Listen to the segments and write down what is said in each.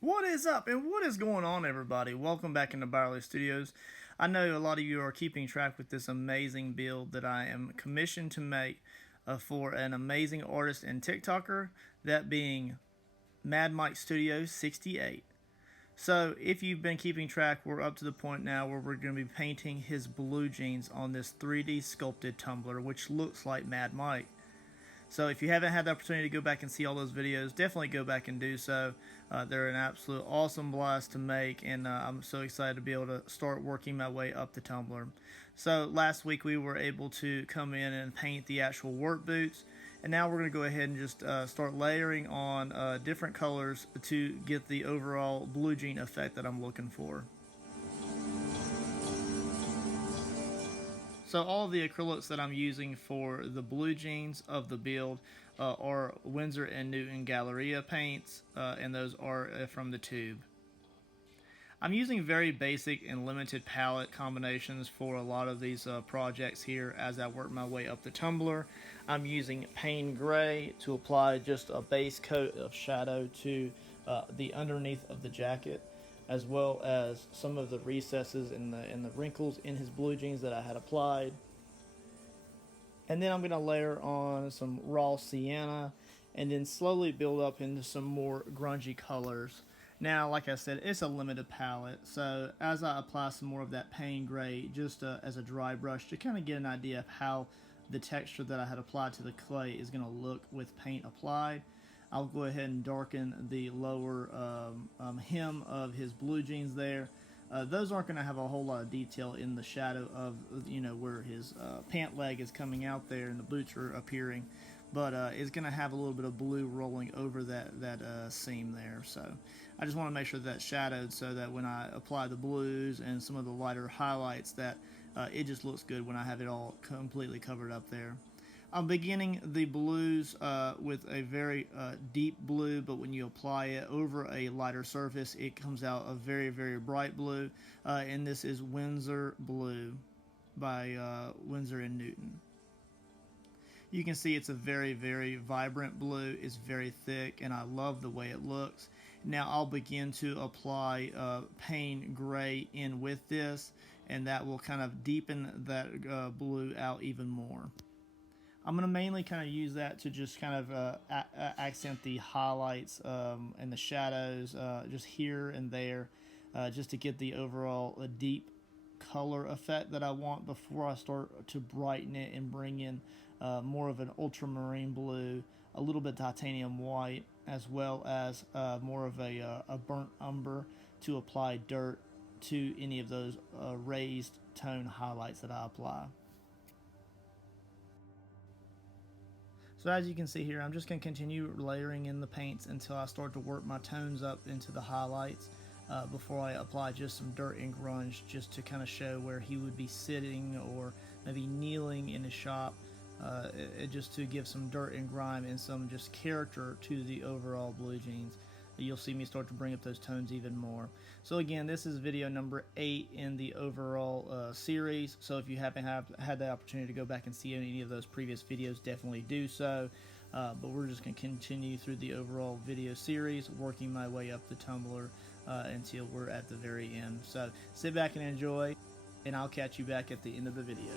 What is up and what is going on, everybody? Welcome back into ByerlyStudios. I know a lot of you are keeping track with this amazing build that I am commissioned to make for an amazing artist and TikToker, that being Mad Mike Studio 68. So if you've been keeping track, we're up to the point now where we're going to be painting his blue jeans on this 3D sculpted tumbler, which looks like Mad Mike. So if you haven't had the opportunity to go back and see all those videos, definitely go back and do so. They're an absolute awesome blast to make, and I'm so excited to be able to start working my way up the tumbler. So last week we were able to come in and paint the actual work boots, and now we're going to go ahead and just start layering on different colors to get the overall blue jean effect that I'm looking for. So all of the acrylics that I'm using for the blue jeans of the build are Winsor & Newton Galleria paints, and those are from the tube. I'm using very basic and limited palette combinations for a lot of these projects here as I work my way up the tumbler. I'm using Pain Gray to apply just a base coat of shadow to the underneath of the jacket, as well as some of the recesses and the wrinkles in his blue jeans that I had applied. And then I'm going to layer on some raw sienna and then slowly build up into some more grungy colors. Now, like I said, it's a limited palette, so as I apply some more of that Pain Gray just as a dry brush to kind of get an idea of how the texture that I had applied to the clay is going to look with paint applied, I'll go ahead and darken the lower hem of his blue jeans there. Those aren't going to have a whole lot of detail in the shadow of, where his pant leg is coming out there and the boots are appearing, but it's going to have a little bit of blue rolling over that seam there. So I just want to make sure that's shadowed so that when I apply the blues and some of the lighter highlights that it just looks good when I have it all completely covered up there. I'm beginning the blues with a very deep blue, but when you apply it over a lighter surface, it comes out a very, very bright blue. And this is Winsor Blue by Winsor & Newton. You can see it's a very, very vibrant blue. It's very thick, and I love the way it looks. Now I'll begin to apply Pain Gray in with this, and that will kind of deepen that blue out even more. I'm going to mainly kind of use that to just kind of accent the highlights and the shadows just here and there, just to get the overall deep color effect that I want before I start to brighten it and bring in more of an ultramarine blue, a little bit titanium white, as well as more of a burnt umber to apply dirt to any of those raised tone highlights that I apply. So as you can see here, I'm just going to continue layering in the paints until I start to work my tones up into the highlights before I apply just some dirt and grunge just to kind of show where he would be sitting or maybe kneeling in his shop, just to give some dirt and grime and some just character to the overall blue jeans. You'll see me start to bring up those tones even more. So again, this is video number 8 in the overall series. So if you haven't had the opportunity to go back and see any of those previous videos, definitely do so. But we're just going to continue through the overall video series, working my way up the tumbler until we're at the very end. So sit back and enjoy, and I'll catch you back at the end of the video.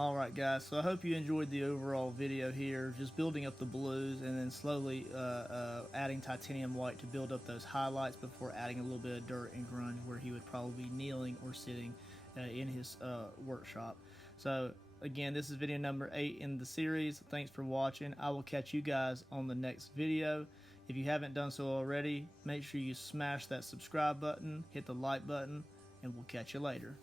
Alright guys, so I hope you enjoyed the overall video here, just building up the blues and then slowly adding titanium white to build up those highlights before adding a little bit of dirt and grunge where he would probably be kneeling or sitting in his workshop. So again, this is video number 8 in the series. Thanks for watching. I will catch you guys on the next video. If you haven't done so already, make sure you smash that subscribe button, hit the like button, and we'll catch you later.